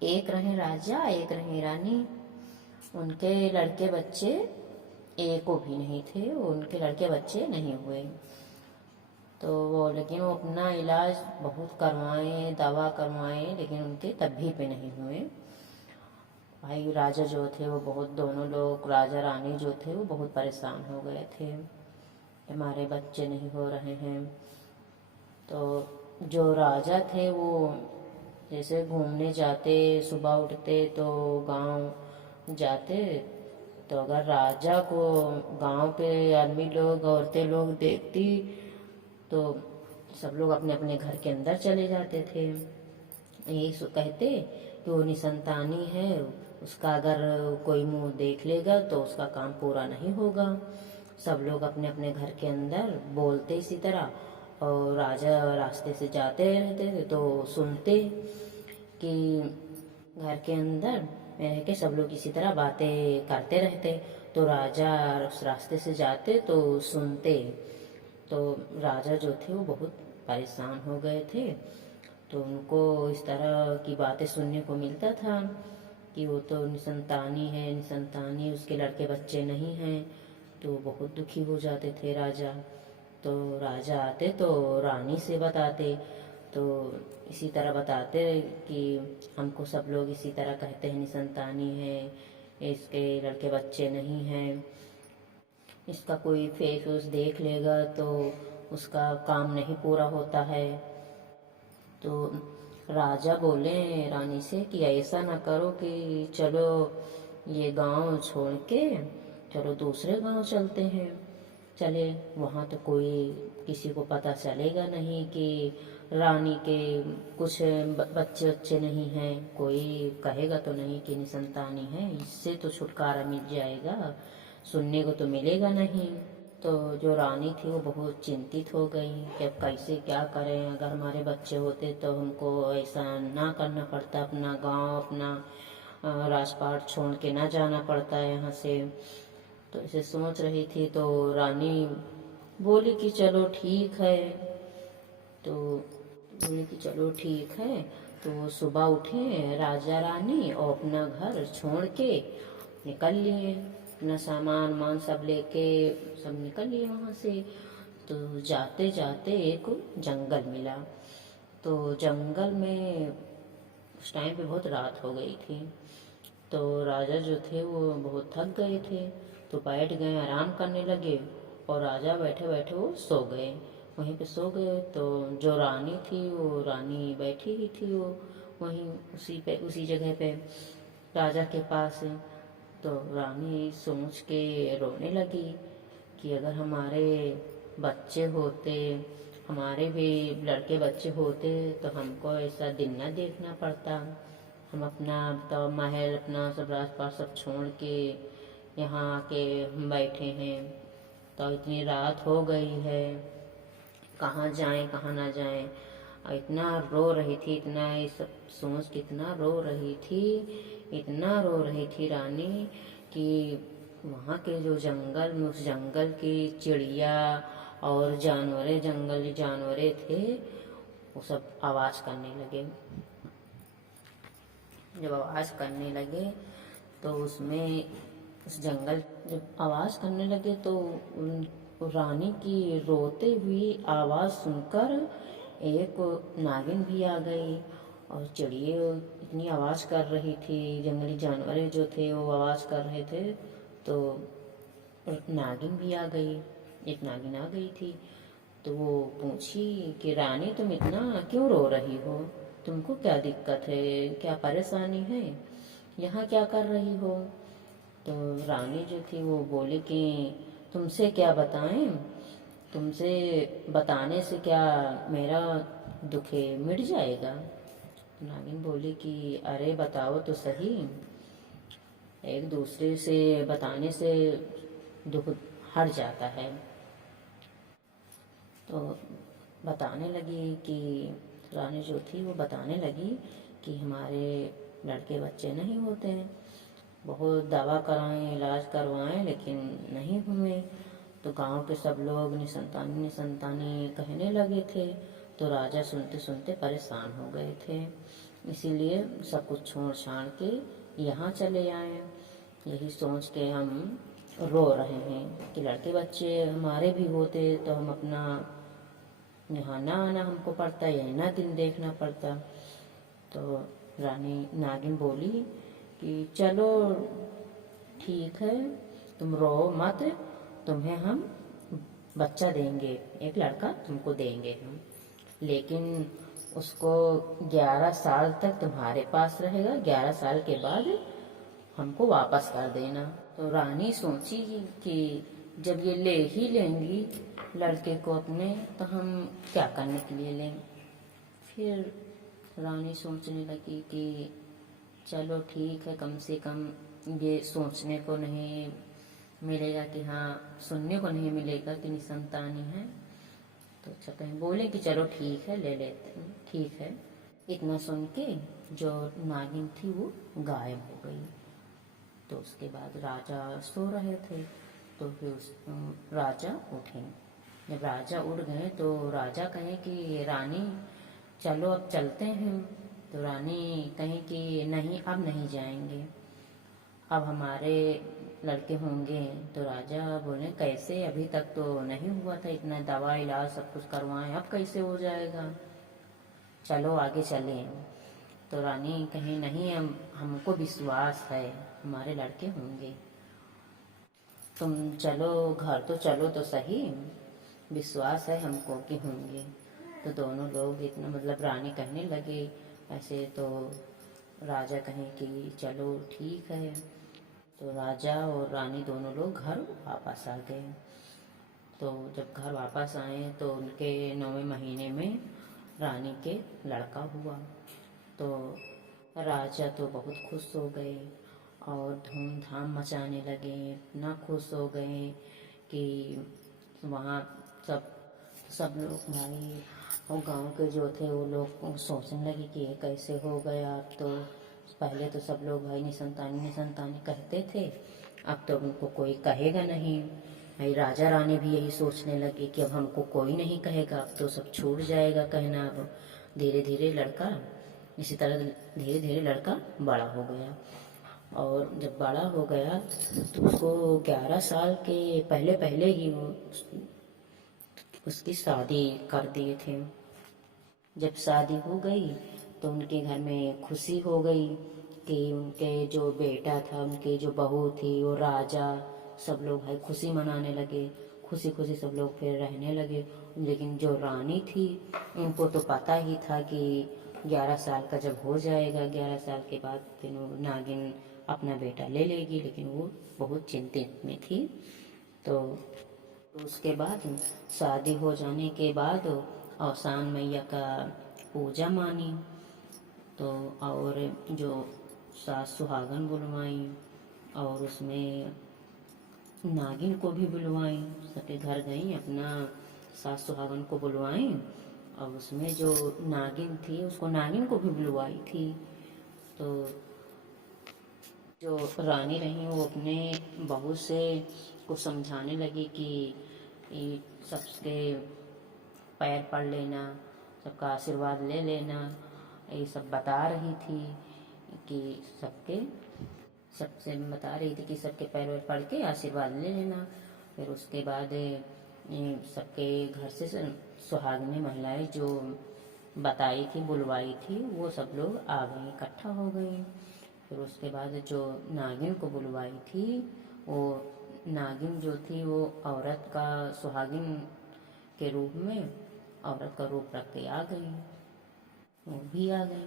एक रहे राजा, एक रहे रानी। उनके लड़के बच्चे एको भी नहीं थे, उनके लड़के बच्चे नहीं हुए। तो वो लेकिन वो अपना इलाज बहुत करवाए, दवा करवाए, लेकिन उनके तब भी पे नहीं हुए। भाई राजा जो थे वो बहुत, दोनों लोग राजा रानी जो थे वो बहुत परेशान हो गए थे, हमारे बच्चे नहीं हो रहे हैं। तो जो राजा थे वो जैसे घूमने जाते, सुबह उठते तो गांव जाते, तो अगर राजा को गांव के आदमी लोग, औरतें लोग देखती तो सब लोग अपने अपने घर के अंदर चले जाते थे। यही कहते कि वो निसंतानी है, उसका अगर कोई मुंह देख लेगा तो उसका काम पूरा नहीं होगा। सब लोग अपने अपने घर के अंदर बोलते इसी तरह, और राजा रास्ते से जाते रहते थे तो सुनते कि घर के अंदर में रह के सब लोग इसी तरह बातें करते रहते। तो राजा उस रास्ते से जाते तो सुनते। तो राजा जो थे वो बहुत परेशान हो गए थे। तो उनको इस तरह की बातें सुनने को मिलता था कि वो तो निसंतानी है, निसंतानी, उसके लड़के बच्चे नहीं हैं। तो बहुत दुखी हो जाते थे राजा। तो राजा आते तो रानी से बताते, तो इसी तरह बताते कि हमको सब लोग इसी तरह कहते हैं निसंतानी है, इसके लड़के बच्चे नहीं हैं, इसका कोई फेस उस देख लेगा तो उसका काम नहीं पूरा होता है। तो राजा बोले रानी से कि ऐसा ना करो कि चलो ये गांव छोड़ के चलो दूसरे गांव चलते हैं। चले वहाँ तो कोई किसी को पता चलेगा नहीं कि रानी के कुछ बच्चे बच्चे नहीं हैं, कोई कहेगा तो नहीं कि निसंतानी है, इससे तो छुटकारा मिल जाएगा, सुनने को तो मिलेगा नहीं। तो जो रानी थी वो बहुत चिंतित हो गई कि अब कैसे क्या करें, अगर हमारे बच्चे होते तो हमको ऐसा ना करना पड़ता, अपना गांव, अपना राजपाट छोड़ के ना जाना पड़ता है यहाँ से। तो ऐसे सोच रही थी तो रानी बोली कि चलो ठीक है। तो बोली कि चलो ठीक है। तो सुबह उठे राजा रानी और अपना घर छोड़ के निकल लिए, अपना सामान वामान सब लेके सब निकल लिए वहाँ से। तो जाते जाते एक जंगल मिला। तो जंगल में उस टाइम पे बहुत रात हो गई थी। तो राजा जो थे वो बहुत थक गए थे, तो बैठ गए, आराम करने लगे। और राजा बैठे बैठे वो सो गए, वहीं पे सो गए। तो जो रानी थी वो रानी बैठी ही थी, वो वहीं उसी जगह पे राजा के पास। तो रानी सोच के रोने लगी कि अगर हमारे बच्चे होते, हमारे भी लड़के बच्चे होते तो हमको ऐसा दिन न देखना पड़ता। हम अपना तो महल, अपना सब राजपाट सब छोड़ के यहाँ आके हम बैठे हैं, तो इतनी रात हो गई है, कहाँ जाएं कहाँ ना जाएं। और इतना रो रही थी, इतना ये सब सोच के इतना रो रही थी, इतना रो रही थी रानी कि वहाँ के जो जंगल में, उस जंगल की चिड़िया और जानवरें, जंगली जानवरें थे, वो सब आवाज़ करने लगे। जब आवाज़ करने लगे तो उसमें, उस जंगल जब आवाज़ करने लगे तो रानी की रोते हुई आवाज़ सुनकर एक नागिन भी आ गई। और चिड़िए इतनी आवाज़ कर रही थी, जंगली जानवर जो थे वो आवाज़ कर रहे थे, तो नागिन भी आ गई, एक नागिन आ गई थी। तो वो पूछी कि रानी तुम इतना क्यों रो रही हो, तुमको क्या दिक्कत है, क्या परेशानी है, यहाँ क्या कर रही हो। तो रानी जो थी वो बोली कि तुमसे क्या बताएं, तुमसे बताने से क्या मेरा दुखे मिट जाएगा। नागिन बोली कि अरे बताओ तो सही, एक दूसरे से बताने से दुख हट जाता है। तो बताने लगी कि रानी जो थी वो बताने लगी कि हमारे लड़के बच्चे नहीं होते हैं, बहुत दवा कराएं, इलाज करवाएं, लेकिन नहीं हुए। तो गांव के सब लोग निसंतानी निसंतानी कहने लगे थे। तो राजा सुनते सुनते परेशान हो गए थे। इसीलिए सब कुछ छोड़ छाड़ के यहाँ चले आए। यही सोच के हम रो रहे हैं कि लड़के बच्चे हमारे भी होते तो हम अपना यहाँ ना आना हमको पड़ता, यही ना दिन देखना पड़ता। तो रानी नागिन बोली कि चलो ठीक है, तुम रो मत, तुम्हें हम बच्चा देंगे, एक लड़का तुमको देंगे हम, लेकिन उसको 11 साल तक तुम्हारे पास रहेगा, 11 साल के बाद हमको वापस कर देना। तो रानी सोची कि जब ये ले ही लेंगी लड़के को अपने, तो हम क्या करने के लिए लें। फिर रानी सोचने लगी कि चलो ठीक है, कम से कम ये सोचने को नहीं मिलेगा कि हाँ, सुनने को नहीं मिलेगा कि निसंतानी है। तो अच्छा कहीं बोले कि चलो ठीक है, ले लेते हैं, ठीक है। इतना सुन के जो नागिन थी वो गायब हो गई। तो उसके बाद राजा सो रहे थे, तो फिर राजा उठे। जब राजा उठ गए तो राजा कहे कि रानी चलो अब चलते हैं। तो रानी कहे कि नहीं, अब नहीं जाएंगे, अब हमारे लड़के होंगे। तो राजा बोले कैसे, अभी तक तो नहीं हुआ था, इतना दवा इलाज सब कुछ करवाएं, अब कैसे हो जाएगा, चलो आगे चलें। तो रानी कहे नहीं, हमको विश्वास है हमारे लड़के होंगे, तुम चलो घर, तो चलो तो सही, विश्वास है हमको कि होंगे। तो दोनों लोग इतना मतलब रानी कहने लगे ऐसे, तो राजा कहें कि चलो ठीक है। तो राजा और रानी दोनों लोग घर वापस आ गए। तो जब घर वापस आए तो उनके 9वें महीने में रानी के लड़का हुआ। तो राजा तो बहुत खुश हो गए और धूमधाम मचाने लगे, इतना खुश हो गए कि वहाँ सब सब लोग भाई और गांव के जो थे वो लोग सोचने लगे कि ये कैसे हो गया। अब तो पहले तो सब लोग भाई निसंतानी निसंतानी कहते थे, अब तो उनको कोई कहेगा नहीं। भाई राजा रानी भी यही सोचने लगे कि अब हमको कोई नहीं कहेगा, अब तो सब छूट जाएगा कहना। अब धीरे धीरे लड़का, इसी तरह धीरे धीरे लड़का बड़ा हो गया। और जब बड़ा हो गया तो उसको 11 साल के पहले पहले ही वो उसकी शादी कर दिए थे। जब शादी हो गई तो उनके घर में खुशी हो गई कि उनके जो बेटा था, उनकी जो बहू थी, वो राजा, सब लोग भाई खुशी मनाने लगे, खुशी खुशी सब लोग फिर रहने लगे। लेकिन जो रानी थी उनको तो पता ही था कि 11 साल का जब हो जाएगा, 11 साल के बाद फिर वो नागिन अपना बेटा ले लेगी, लेकिन वो बहुत चिंतित में थी। तो उसके बाद शादी हो जाने के बाद औसान मैया का पूजा मानी। तो और जो सास सुहागन बुलवाई और उसमें नागिन को भी बुलवाई, सबके घर गई अपना सास सुहागन को बुलवाई और उसमें जो नागिन थी उसको नागिन को भी बुलवाई थी। तो जो रानी रही वो अपने बहू से को समझाने लगी कि ये सबके पैर पड़ लेना, सबका आशीर्वाद ले लेना, ये सब बता रही थी कि सबसे बता रही थी कि सबके पैर वैर पड़ के आशीर्वाद ले लेना। फिर उसके बाद सबके घर से सुहागनी महिलाएं जो बताई थी, बुलवाई थी, वो सब लोग आ गई, इकट्ठा हो गई। फिर उसके बाद जो नागिन को बुलवाई थी, वो नागिन जो थी वो औरत का, सुहागिन के रूप में औरत का रूप रख के आ गई, वो भी आ गई।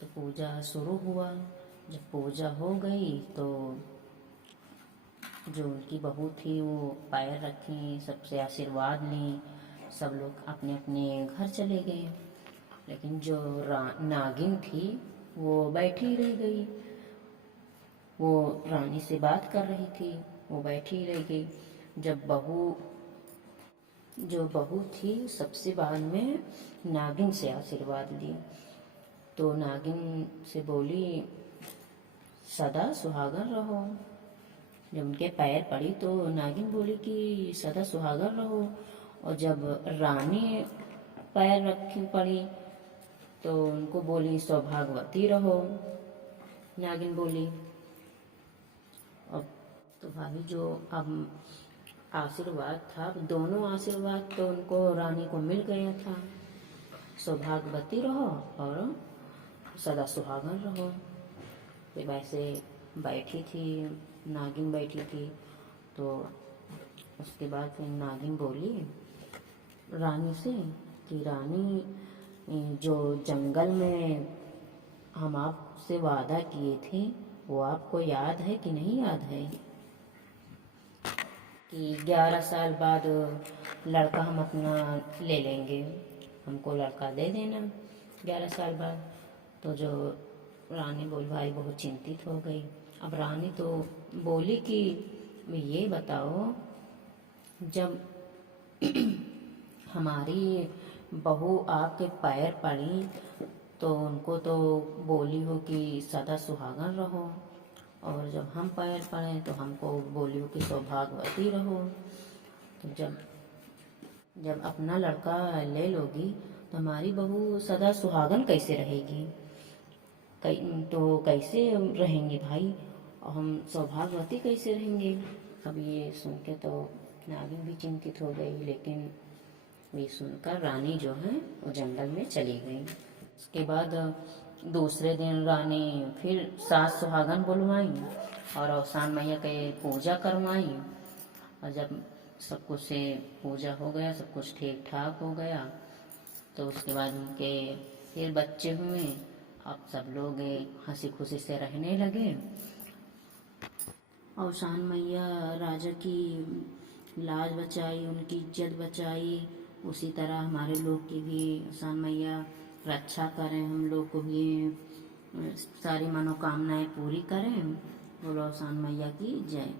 तो पूजा शुरू हुआ। जब पूजा हो गई तो जो उनकी बहू थी वो पैर रखी, सबसे आशीर्वाद ली, सब लोग अपने अपने घर चले गए। लेकिन जो नागिन थी वो बैठी रह गई, वो रानी से बात कर रही थी, वो बैठी रह गई। जब जो बहू थी सबसे बाद में नागिन से आशीर्वाद ली। तो नागिन से बोली सदा सुहागन रहो। जब उनके पैर पड़ी तो नागिन बोली कि सदा सुहागन रहो। और जब रानी पैर रखी पड़ी तो उनको बोली सौभाग्यवती रहो, नागिन बोली। अब तो भाभी जो अब आशीर्वाद था, अब दोनों आशीर्वाद तो उनको रानी को मिल गया था, सौभाग्यवती रहो और सदा सुहागन रहो। फिर वैसे बैठी थी, नागिन बैठी थी, तो उसके बाद फिर नागिन बोली रानी से कि रानी, जो जंगल में हम आपसे वादा किए थे वो आपको याद है कि नहीं याद है, कि 11 साल बाद लड़का हम अपना ले लेंगे, हमको लड़का दे देना 11 साल बाद। तो जो रानी बोली, भाई बहुत चिंतित हो गई। अब रानी तो बोली कि ये बताओ, जब हमारी बहू आपके पैर पड़ी तो उनको तो बोली हो कि सदा सुहागन रहो, और जब हम पैर पड़े तो हमको बोली हो कि सौभाग्यवती रहो। तो जब अपना लड़का ले लोगी तो हमारी बहू सदा सुहागन कैसे रहेगी, तो कैसे रहेंगे भाई, और हम सौभाग्यवती कैसे रहेंगे। अब ये सुन के तो नागिन भी चिंतित हो गई, लेकिन ये सुनकर रानी जो है वो जंगल में चली गई। उसके बाद दूसरे दिन रानी फिर सास सुहागन बुलवाई और अवसान मैया के पूजा करवाई, और जब सब कुछ से पूजा हो गया, सब कुछ ठीक ठाक हो गया, तो उसके बाद उनके फिर बच्चे हुए। अब सब लोग हंसी खुशी से रहने लगे। अवसान मैया राजा की लाज बचाई, उनकी इज्जत बचाई, उसी तरह हमारे लोग की भी अवसान मैया रक्षा करें, हम लोग को भी सारी मनोकामनाएं पूरी करें। बोलो अवसान मैया की जय।